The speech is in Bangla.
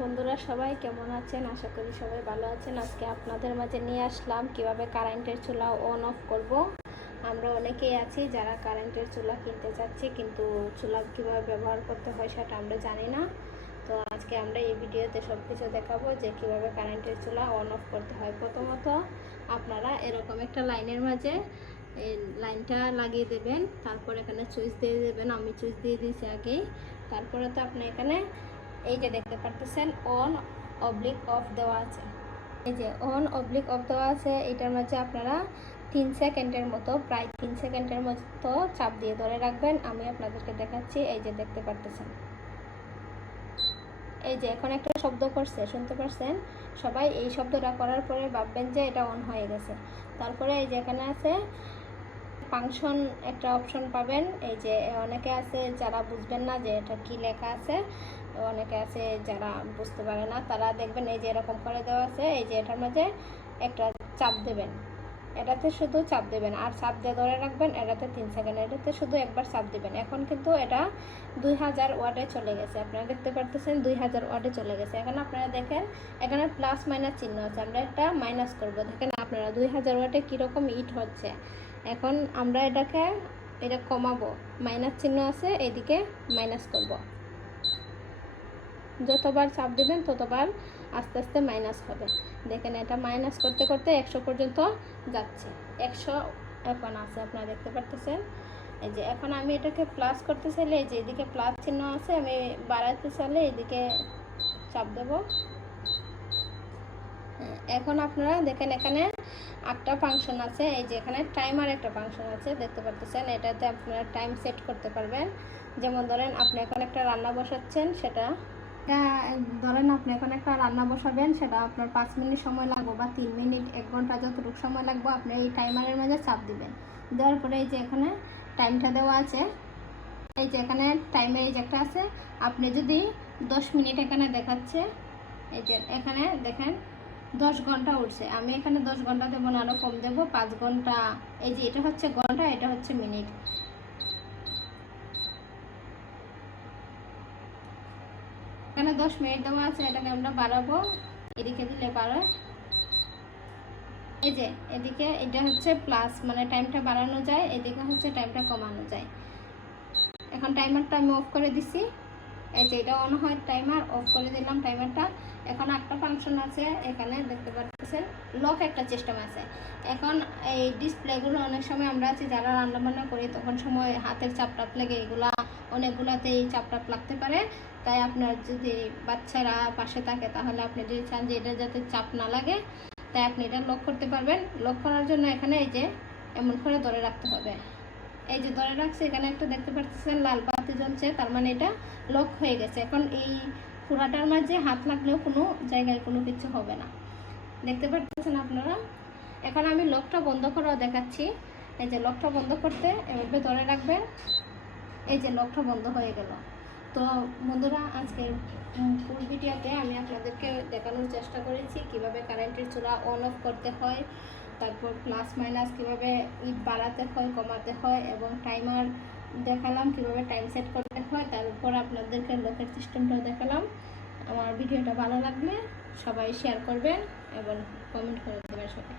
বন্ধুরা সবাই কেমন আছেন? আশা করি সবাই ভালো আছেন। আজকে আপনাদের মাঝে নিয়ে আসলাম কিভাবে কারেন্টের চুলা অন অফ করব। আমরা অনেকেই আছি যারা কারেন্টের চুলা কিনতে চাচ্ছি, কিন্তু চুলা কিভাবে ব্যবহার করতে হয় সেটা আমরা জানি না। তো আজকে আমরা এই ভিডিওতে সব কিছু দেখাবো যে কিভাবে কারেন্টের চুলা অন অফ করতে হয়। প্রথমত আপনারা এরকম একটা লাইনের মাঝে এই লাইনটা লাগিয়ে দেবেন, তারপর এখানে সুইচ দিয়ে দেবেন। আমি সুইচ দিয়ে দিয়েছি আগেই। তারপরে তো আপনি এখানে এই যে দেখতে পারতেছেন অন অবলিক অফ দেওয়া আছে। এই যে অন অবলিক অফ দেওয়া আছে, এটার মাঝে আপনারা 3 সেকেন্ডের মতো, প্রায় 3 সেকেন্ডের মতো চাপ দিয়ে ধরে রাখবেন। আমি আপনাদেরকে দেখাচ্ছি। এই যে দেখতে পারতেছেন, এই যে এখন একটা শব্দ করছে, শুনতে পারছেন সবাই? এই শব্দটা করার পরে ভাববেন যে এটা অন হয়ে গেছে। তারপরে এই যে এখানে আছে ফাংশন, একটা অপশন পাবেন। এই যে অনেকে আছে যারা বুঝবেন না যে এটা কি লেখা আছে, অনেকে আছে যারা বুঝতে পারে না, তারা দেখবেন এই যে এরকম করে দেওয়া আছে। এই যে এটার মাঝে একটা চাপ দেবেন, এটাতে শুধু চাপ দেবেন আর চাপ দিয়ে ধরে রাখবেন। এটাতে 3 সেকেন্ড, এটাতে শুধু একবার চাপ দেবেন। এখন কিন্তু এটা 2000 ওয়াটে চলে গেছে। আপনারা দেখতে পারতেছেন 2000 ওয়াটে চলে গেছে। এখন আপনারা দেখেন এখানে প্লাস মাইনাস চিহ্ন আছে, আমরা একটা মাইনাস করব। দেখেন আপনারা 2000 ওয়াটে কীরকম হিট হচ্ছে। এখন আমরা এটা কমাবো, মাইনাস চিহ্ন আছে, এদিকে মাইনাস করব। যতবার চাপ দিবেন ততবার আস্তে আস্তে মাইনাস হবে। দেখেন এটা মাইনাস করতে করতে 100 পর্যন্ত যাচ্ছে। 100 এখন আছে, আপনারা দেখতে পারতেছেন। এই যে এখন আমি এটাকে প্লাস করতে চাইলে এই যে এদিকে প্লাস চিহ্ন আছে, আমি বাড়াতে চাইলে এদিকে চাপ দেব। এখন আপনারা দেখেন এখানে একটা ফাংশন আছে। এই যে এখানে টাইমার একটা ফাংশন আছে, দেখতে পাচ্ছেন। এটাতে আপনারা টাইম সেট করতে পারবেন। যেমন ধরেন আপনি এখন একটা রান্না বসাচ্ছেন, সেটা ধরেন আপনি এখন একটা রান্না বসাবেন, সেটা আপনার 5 মিনিট সময় লাগবে বা 3 মিনিট, 1 ঘন্টা, যতটুকু সময় লাগবে আপনি এই টাইমারের মাঝে চাপ দিবেন। দেওয়ার পরে এই যে এখানে টাইমটা দেওয়া আছে, এই যে এখানে টাইমের এই যে একটা আছে। আপনি যদি 10 মিনিট এখানে দেখাচ্ছে, এই যে এখানে দেখেন 10 ঘন্টা উঠছে। আমি এখানে 10 ঘন্টা দেবো না, আরও কম দেবো, 5 ঘন্টা। এই যে এটা হচ্ছে ঘন্টা, এটা হচ্ছে মিনিট। এখানে 10 মিনিট দেওয়া আছে, এটাকে আমরা বাড়াবো। এদিকে দিলে বাড়ায়, এই যে এদিকে এটা হচ্ছে প্লাস, মানে টাইমটা বাড়ানো যায়, এদিকে হচ্ছে টাইমটা কমানো যায়। এখন টাইমারটা আমি অফ করে দিছি। এই যে এটা অন হয়, টাইমার অফ করে দিলাম টাইমারটা। এখন একটা ফাংশন আছে এখানে, দেখতে পাচ্ছেন লক একটা সিস্টেম আছে। এখন এই ডিসপ্লেগুলো অনেক সময় আমরা আছি যারা রান্নাবান্না করি, তখন সময় হাতের চাপটাপ লেগে এগুলা অনেকগুলাতে এই চাপটাপ লাগতে পারে। তাই আপনার যদি বাচ্চারা পাশে থাকে, তাহলে আপনি যদি চান যে এটা যাতে চাপ না লাগে, তাই আপনি এটা লক করতে পারবেন। লক করার জন্য এখানে এই যে এমন করে ধরে রাখতে হবে। এই যে ধরে রাখছে, এখানে একটা দেখতে পাচ্ছেন লাল বাতি জ্বলছে, তার মানে এটা লক হয়ে গেছে। এখন এই পুরাটার মাঝে হাত লাগলেও কোনো জায়গায় কোনো কিছু হবে না, দেখতে পাচ্ছেন আপনারা। এখন আমি লকটা বন্ধ করাও দেখাচ্ছি। এই যে লকটা বন্ধ করতে এভাবে ধরে রাখবেন, এই যে লকটা বন্ধ হয়ে গেল। তো বন্ধুরা, আজকে ফুল ভিডিওতে আমি আপনাদেরকে দেখানোর চেষ্টা করেছি কিভাবে কারেন্টের চুলা অন অফ করতে হয়, তারপর প্লাস মাইনাস কীভাবে বাড়াতে হয়, কমাতে হয়, এবং টাইমার দেখালাম কিভাবে টাইম সেট করতে হয়। তারপর আপনাদেরকে লকের সিস্টেমটাও দেখালাম। আমার ভিডিওটা ভালো লাগলে সবাই শেয়ার করবেন এবং কমেন্ট করে দেবেন সবাই।